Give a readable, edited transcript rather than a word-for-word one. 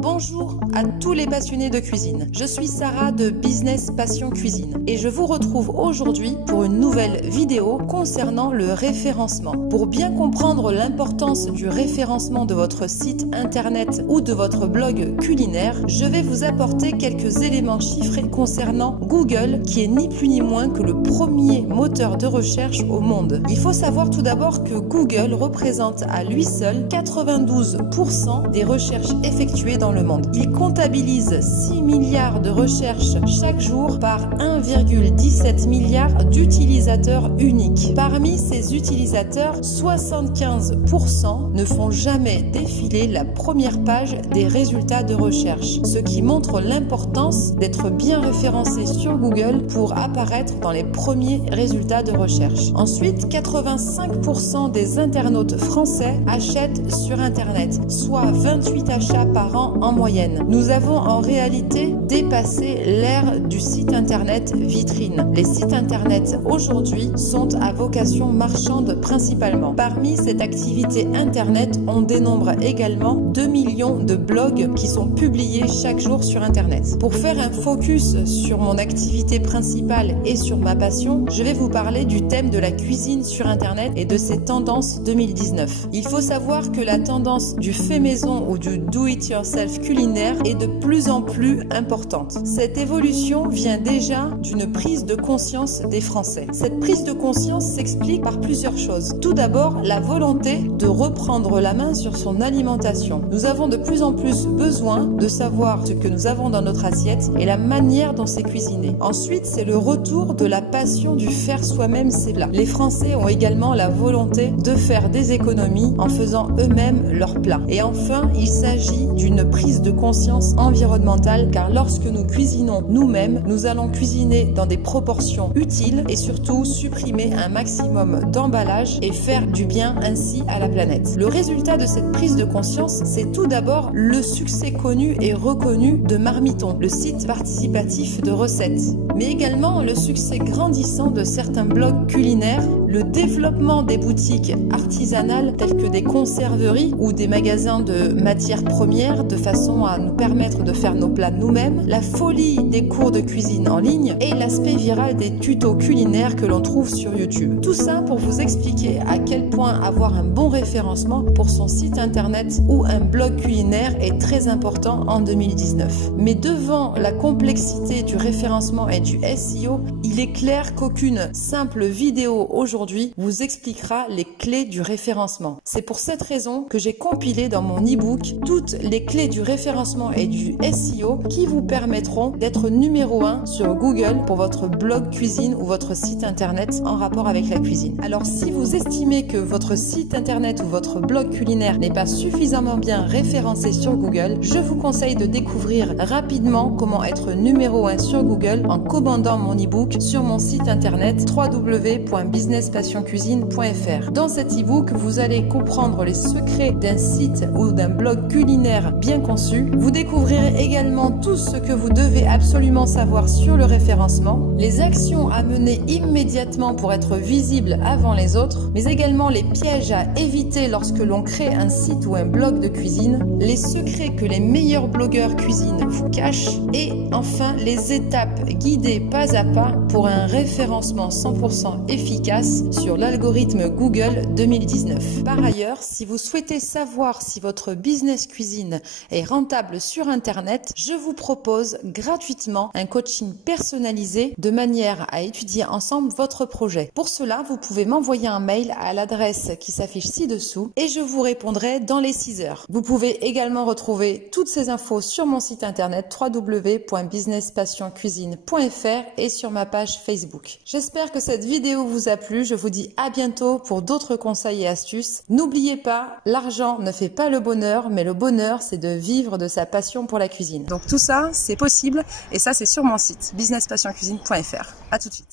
Bonjour à tous les passionnés de cuisine. Je suis Sarah de Business Passion Cuisine et je vous retrouve aujourd'hui pour une nouvelle vidéo concernant le référencement. Pour bien comprendre l'importance du référencement de votre site internet ou de votre blog culinaire, je vais vous apporter quelques éléments chiffrés concernant Google, qui est ni plus ni moins que le premier moteur de recherche au monde. Il faut savoir tout d'abord que Google représente à lui seul 92% des recherches effectuées dans le monde. Il comptabilise 6 milliards de recherches chaque jour par 1,17 milliard d'utilisateurs uniques. Parmi ces utilisateurs, 75% ne font jamais défiler la première page des résultats de recherche, ce qui montre l'importance d'être bien référencé sur Google pour apparaître dans les premiers résultats de recherche. Ensuite, 85% des internautes français achètent sur Internet, soit 28 achats par an en moyenne. Nous avons en réalité dépassé l'ère du site internet vitrine. Les sites internet aujourd'hui sont à vocation marchande principalement. Parmi cette activité internet, on dénombre également 2 millions de blogs qui sont publiés chaque jour sur internet. Pour faire un focus sur mon activité principale et sur ma passion, je vais vous parler du thème de la cuisine sur internet et de ses tendances 2019. Il faut savoir que la tendance du fait maison ou du do-it-yourself culinaire est de plus en plus importante. Cette évolution vient déjà d'une prise de conscience des Français. Cette prise de conscience s'explique par plusieurs choses. Tout d'abord, la volonté de reprendre la main sur son alimentation. Nous avons de plus en plus besoin de savoir ce que nous avons dans notre assiette et la manière dont c'est cuisiné. Ensuite, c'est le retour de la passion du faire soi-même ses plats. Les Français ont également la volonté de faire des économies en faisant eux-mêmes leurs plats. Et enfin, il s'agit d'une prise de conscience environnementale, car lorsque nous cuisinons nous-mêmes, nous allons cuisiner dans des proportions utiles et surtout supprimer un maximum d'emballage et faire du bien ainsi à la planète. Le résultat de cette prise de conscience, c'est tout d'abord le succès connu et reconnu de Marmiton, le site participatif de recettes, mais également le succès grandissant de certains blogs culinaires, le développement des boutiques artisanales telles que des conserveries ou des magasins de matières premières de façon à nous permettre de faire nos plats nous-mêmes, la folie des cours de cuisine en ligne et l'aspect viral des tutos culinaires que l'on trouve sur YouTube. Tout ça pour vous expliquer à quel point avoir un bon référencement pour son site internet ou un blog culinaire est très important en 2019. Mais devant la complexité du référencement et du SEO, il est clair qu'aucune simple vidéo aujourd'hui vous expliquera les clés du référencement. C'est pour cette raison que j'ai compilé dans mon e-book toutes les clés du référencement et du SEO qui vous permettront d'être numéro 1 sur Google pour votre blog cuisine ou votre site internet en rapport avec la cuisine. Alors si vous estimez que votre site internet ou votre blog culinaire n'est pas suffisamment bien référencé sur Google, je vous conseille de découvrir rapidement comment être numéro 1 sur Google en commandant mon e-book sur mon site internet www.businesspassioncuisine.fr. Dans cet e-book, vous allez comprendre les secrets d'un site ou d'un blog culinaire bien conçu. Vous découvrirez également tout ce que vous devez absolument savoir sur le référencement, les actions à mener immédiatement pour être visible avant les autres, mais également les pièges à éviter lorsque l'on crée un site ou un blog de cuisine, les secrets que les meilleurs blogueurs cuisine vous cachent et enfin les étapes guidées pas à pas pour un référencement 100% efficace sur l'algorithme Google 2019. Par ailleurs, si vous souhaitez savoir si votre business cuisine est rentable sur Internet, je vous propose gratuitement un coaching personnalisé de manière à étudier ensemble votre projet. Pour cela, vous pouvez m'envoyer un mail à l'adresse qui s'affiche ci-dessous et je vous répondrai dans les 6 heures. Vous pouvez également retrouver toutes ces infos sur mon site internet www.businesspassioncuisine.fr et sur ma page Facebook. J'espère que cette vidéo vous a plu. Je vous dis à bientôt pour d'autres conseils et astuces. N'oubliez pas, l'argent ne fait pas le bonheur, mais le bonheur, c'est de vivre de sa passion pour la cuisine. Donc tout ça, c'est possible et ça, c'est sur mon site businesspassioncuisine.fr. À tout de suite.